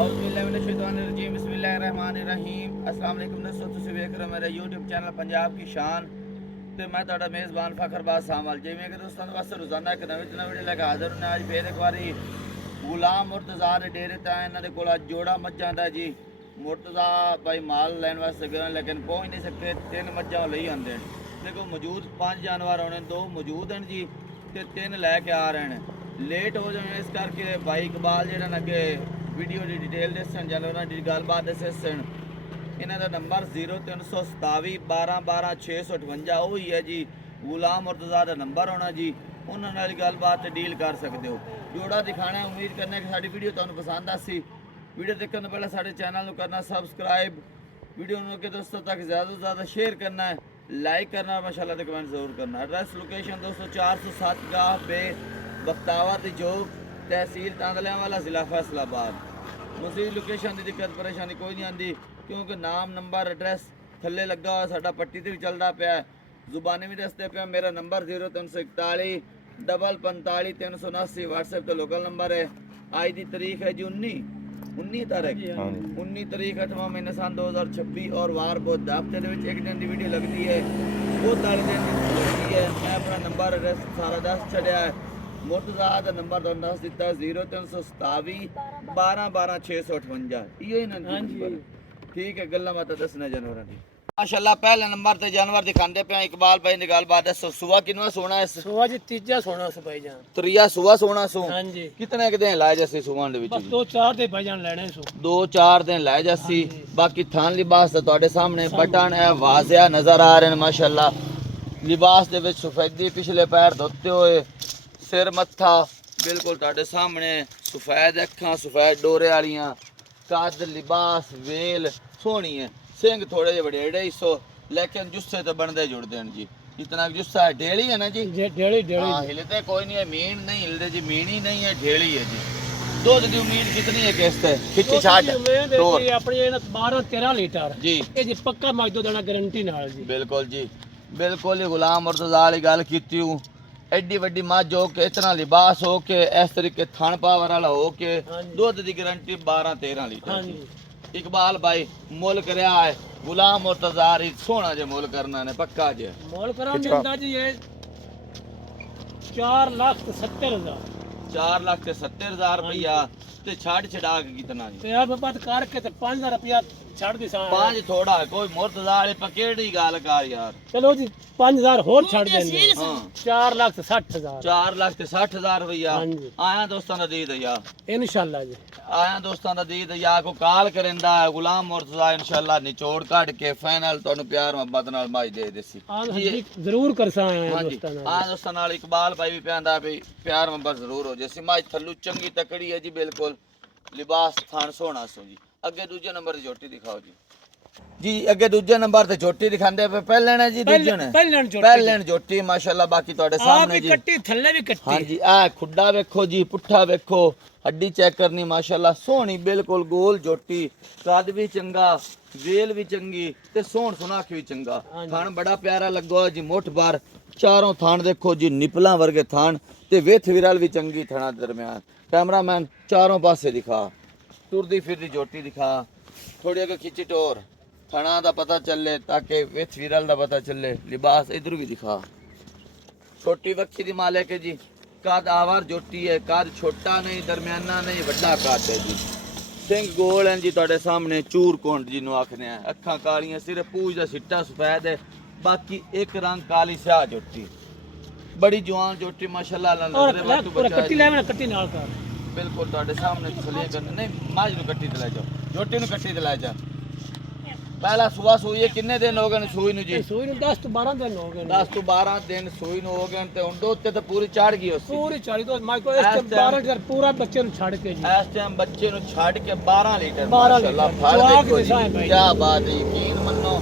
बिस्मिल्लाहिर्रहमानिर्रहीम। अस्सलाम वालेकुम दोस्तों, तुसीं वेख रहे हो मेरा यूट्यूब चैनल पंजाब की शान ते मैं तुहाडा मेज़बान फखरबाज सामल। जिवें कि दोस्तों वास्ते रोज़ाना एक नवीं वीडियो लेके हाज़र होने आज फिर एक बारी गुलाम मुर्तज़ा दे डेरे ते आए। इन्हां दे कोल जोड़ा मज्झां दा जी। मुर्तज़ा भाई माल लैन वास्ते गए लेकिन पहुँच नहीं सकते। 3 मज्झां लई आंदे देखो मौजूद 5 जानवर होने, 2 मौजूद हैं जी ते 3 लैके आ रहे हैं। लेट हो जाए इस करके भाई इकबाल जेड़ा अगे वीडियो की डिटेल दसन जानवर की गलबात दसन। इन्हों का नंबर 0327 12 12 658 वही है जी। गुलाम मुर्तज़ा का नंबर होना जी। उन्होंने गलबात डील कर सकते हो। जोड़ा दिखाना उम्मीद करने कि साड़ी वीडियो तुहानू पसंद आसी। वीडियो देखने तो पहले साढ़े चैनल को करना सब्सक्राइब, वीडियो के दोस्तों तक ज़्यादा से ज़्यादा शेयर करना है, लाइक करना और माशाल्लाह से कमेंट ज़रूर करना। एड्रेस लोकेशन दोस्तों 407 गाह बे बख्तावर चौक, तहसील तांदलियावाला, ज़िला फैसलाबाद। मजीद लोकेशन की दिक्कत परेशानी कोई नहीं आती क्योंकि नाम नंबर एड्रैस थले लगा हुआ साडा पट्टी से भी चलता पाया, जुबानी भी दसते पाया। मेरा नंबर 0341 45 379 व्हाट्सएप तो लोकल नंबर है। आज की तारीख है जी 19 तारीख 19 तारीख 8वां महीना सन 2026 और वार बहुत हफ्ते एक दिन की वीडियो लगती है, बहुत सारे दिन लगती है। मैं अपना नंबर एड्रैस सारा दस छड़िया है। मुर्तज़ा का नंबर तुहानू दस दिता 0327 12 12 658 इहो ही नंबर। ठीक है, गल्लां बातां दसना जानवरां दी माशाल्लाह। पहले नंबर ते जानवर दिखांदे पे इकबाल भाई ने गलबात दसो। सुआ किनवा सोना है? सुआ जी तीजा सोना से भाईजान। त्रिया सुआ सोना सो। हां जी। कितने के दिन लाए जैसे सुवान दे विच? बस 2-4 दे भाईजान लेने सो। 2-4 दिन लाए जैसी। बाकी थान लिबास ते तुहाडे सामने बटन है वाजिया नजर आ रहे हैं माशाल्लाह। लिबास दे विच सफेदी, पिछले पैर धोते हुए, सिर मत्था बिल्कुल तुहाडे सामने, सफेद अखां, सफेद डोरे वालियां, कद लिबास वेल सोहनी है। सिंह थोड़े जे बड़े ही सो लेकिन जुस्से तो बनते जुड़ते हैं जी। इतना जुस्सा है, ढेली है ना जी? ढेली हाँ, हिलते कोई नहीं है, मीन नहीं हिलते जी, मीन ही नहीं है, ढेली है जी। दूध की उम्मीद कितनी है किस्त है? खिच्ची छाट तोर अपनी 12-13 लीटर जी। ये जी पक्का मज दो देना गारंटी नाल जी। बिल्कुल जी, बिल्कुल ही गुलाम मुर्तज़ा वाली गल कीती हूं। एडी वड्डी मज हो के, इतना लिबास हो के, इस तरीके थन पावर वाला हो के, दूध की गारंटी 12-13 लीटर जी। इकबाल भाई मुल करया है गुलाम मुर्तज़ा री, सोना जे मुल करना ने पक्का जे मोल करा दिंदा जी ये 4,70,000 4,70,000 रुपया ते छाड़ छड़ा के कितना जी? ते अब बात करके ते 5,000 रुपया छाड़ दी सा। 5 थोड़ा कोई मुर्तज़ा वाले पकेड़ी गाल कर यार। चलो जी 5,000 और छाड़ देंगे। हां 4,60,000 4,60,000 रुपया हां जी। आया दोस्तां दा दी दया इंशाल्लाह जी। आया दोस्तां दा दी दया को काल करेंदा है गुलाम मुर्तज़ा इंशाल्लाह निचोड़ काट के फाइनल तुहानू प्यार मोहब्बत नाल माई दे देसी जरूर करसा है दोस्तां नाल। हां दोस्तां नाल इकबाल भाई भी कहंदा भी प्यार मोहब्बत जरूर हो जैसी माई थल्लू चंगी तकड़ी है जी। बिल्कुल लिबास थान सोना सो जी। अगे दूजे नंबर की झोटी दिखाओ जी। जी अगे दूजे नंबर ते झोटी दिखांदे पे पहले ने जी दूजे ने पहले झोटी माशाल्लाह। बाकी ਤੁਹਾਡੇ सामने जी कट्टी थल्ले भी कट्टी। हां जी आ खुड्डा वेखो जी, पुट्ठा वेखो, हड्डी चेक करनी माशाल्लाह सोहनी बिल्कुल गोल झोटी, कद भी चंगा, वेल भी चंगी ते सोहण सुनाख भी चंगा। थान बड़ा प्यारा लगो जी, मुठ बार चारों थान देखो जी, निपला वर्गे थान ते वेथ विरल भी चंगी थाना दरमियान। कैमरामैन चारों पासे दिखा, तुरदी फिरदी झोटी दिखा, थोड़ी अगर खिंची टोर थना दा पता चले ताकि विथ विरल दा पता चले। लिबास इधर भी दिखा, छोटी वक्खी दी मालिक है जी। कद आवर झोटी है, कद छोटा नहीं, दरमियाना नहीं, बड़ा कद है जी। सिंह गोल हैं जी तुहाडे सामने, चूर कोंड जिन्हों आखने हैं, अखां कालियां, सिर्फ पूछ दा सिट्टा सफेद है, बाकी एक रंग काली स्याह झोटी, बड़ी जवान झोटी माशाल्लाह। कट्टी ले मैं कट्टी नाल कर बिल्कुल तुहाडे सामने तसल्ली करने नहीं। माज नूं कट्टी ते ले जाओ, झोटी नूं कट्टी ते ले जा। पहला सुआ सूई है, किन्ने दिन हो गए सूई नूं जी? सूई नूं 10 ਤੋਂ 12 दिन हो गए। 10 ਤੋਂ 12 दिन सूई नूं हो गए ते हुण दुध ते पूरी चढ़ गई उस पूरी चढ़ी तो मैं को इस टाइम 12 लीटर पूरा बच्चे नूं छड़ के जी। इस टाइम बच्चे नूं छड़ के 12 लीटर 12 माशाल्लाह। लीटर फल जवाक देखो दिशा है जी, भाई। क्या बात है, यकीन मन्नो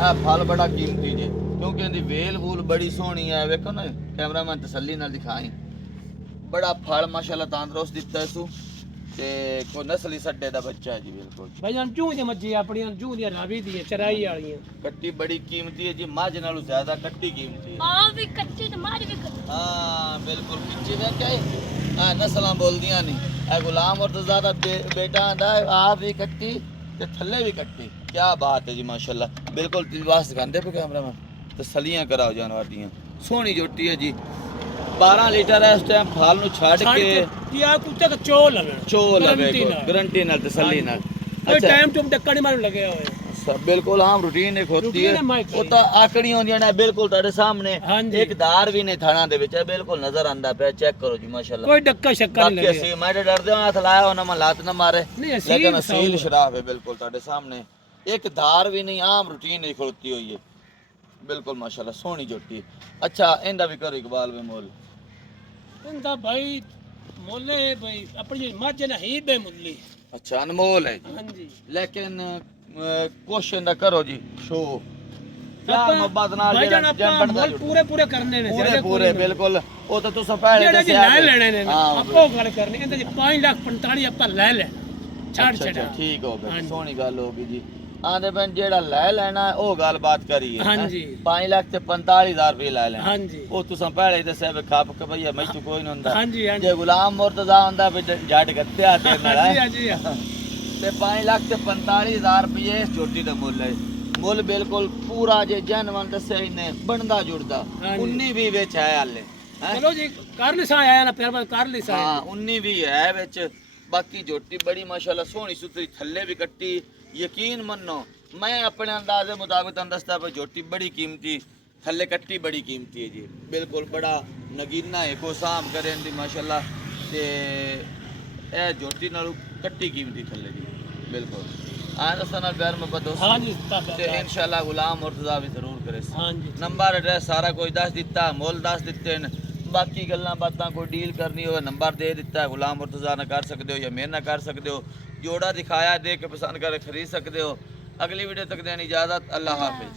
आ फल बड़ा कीमती जी क्योंकि इहदी वेल वूल बड़ी सोहनी है। वेखो ना कैमरामैन तसल्ली नाल दिखाई, बड़ा फल माशाल्लाह तंदुरुस्त दिता है सू ते कोई नस्ली सड्डे दा बच्चा है जी। बिल्कुल भाईजान चूं दी मच्छी अपनी चूं दी रावी दी चराई वालियां कट्टी बड़ी कीमती है जी, मझ नालों ज्यादा कट्टी कीमती है। हां भी कच्ची ते मार भी कच्ची। हां बिल्कुल खिच्ची वे क्या है, हां नस्लां बोलदियां नहीं। ए गुलाम मुर्तजा दा बेटा आंदा है, आप भी कट्टी ते थल्ले भी कट्टी। क्या बात है जी माशाल्लाह। बिल्कुल लिबास दिखांदे पे कैमरामैन, तसल्लियां कराओ जानवर दियां। सोहनी जोटी है जी। 12 लीटर है इस टाइम फाल नु छड़ के या कुछ तक चोल है चोल है गारंटी नाल तसल्ली नाल। अच्छा टाइम टू डक्कड़ मार लगे होए सब बिल्कुल आम रूटीन एक होती है। वो तो आकड़ी होंदियां ने बिल्कुल ਤੁਹਾਡੇ सामने। एक धार भी नहीं थाना दे विच है, बिल्कुल नजर आंदा पे। चेक करो जी माशाल्लाह, कोई डक्का शक्का नहीं लगे। बाकी मैं डरदे हां हाथ लाया होना मैं लात ना मारे, लेकिन असील शराब है बिल्कुल ਤੁਹਾਡੇ सामने। एक धार भी नहीं, आम रूटीन ही खड़ोती हुई है बिल्कुल माशाल्लाह। सोहनी जोटी। अच्छा इंदा भी करो इकबाल में मोल। इंदा भाई मोले भाई अपनी माजे ना ही बेमुल्ली। अच्छा अनमोल है हां जी, लेकिन क्वेश्चन दा करो जी शो यार मोहब्बत नाल जेड़ा जन बनदा पूरे पूरे करने ने पूरे पूरे बिल्कुल। ओ तो तुसा पहले जेड़ा दस्या ले लेने ने आपो गल करनी इंदा जी 5,45,000 आपा ले ले छाड़ छड़ा। ठीक हो गई, सोहनी गल होगी जी। आंदे बन जेड़ा ले लेना ओ गल बात करिए। हां जी 5,45,000 रुपए ले लेना। हां जी ओ तुसा पहले दस्या वे खाप के भैया मैं तो कोई नहीं हुंदा। हां जी हां जे गुलाम मुर्तजा हुंदा भी जट गत्या ते नाल हां जी ते 5,45,000 रुपए इस छोटी दा मुੱਲ है। मुੱਲ बिल्कुल पूरा जे जनवन दस्या इने बनदा जुड़दा 19 भी विच है हाले। चलो जी कर लिसा आया ना फिर कर लिसा। हां 19 भी है विच। बाकी जोटी बड़ी माशाल्लाह सोहनी सुथरी, थल्ले भी कट्टी। यकीन मन्नो मैं अपने अंदाजे मुताबिक तुहानू दसदा पे जोटी बड़ी कीमती, थल्ले कट्टी बड़ी कीमती है जी। बिल्कुल बड़ा नगीना है, को साम करें दी माशाल्लाह। ते ए जोटी नालों कट्टी कीमती थल्ले दी बिल्कुल। आए दस्तां नाल प्यार मोहब्बत दोस्तों। हां जी ते इंशाल्लाह गुलाम मुर्तजा भी जरूर करे। हां जी नंबर एड्रेस सारा कुछ दस दिता, मोल दस दिते न। बाकी गल्लां बातां कोई डील करनी हो नंबर दे दिता है, गुलाम मुर्तजा ना कर सकते हो या मेरे ना कर सकते हो। जोड़ा दिखाया दे के पसंद कर खरीद सकते हो। अगली वीडियो तक देनी इजाजत। अल्लाह हाफिज।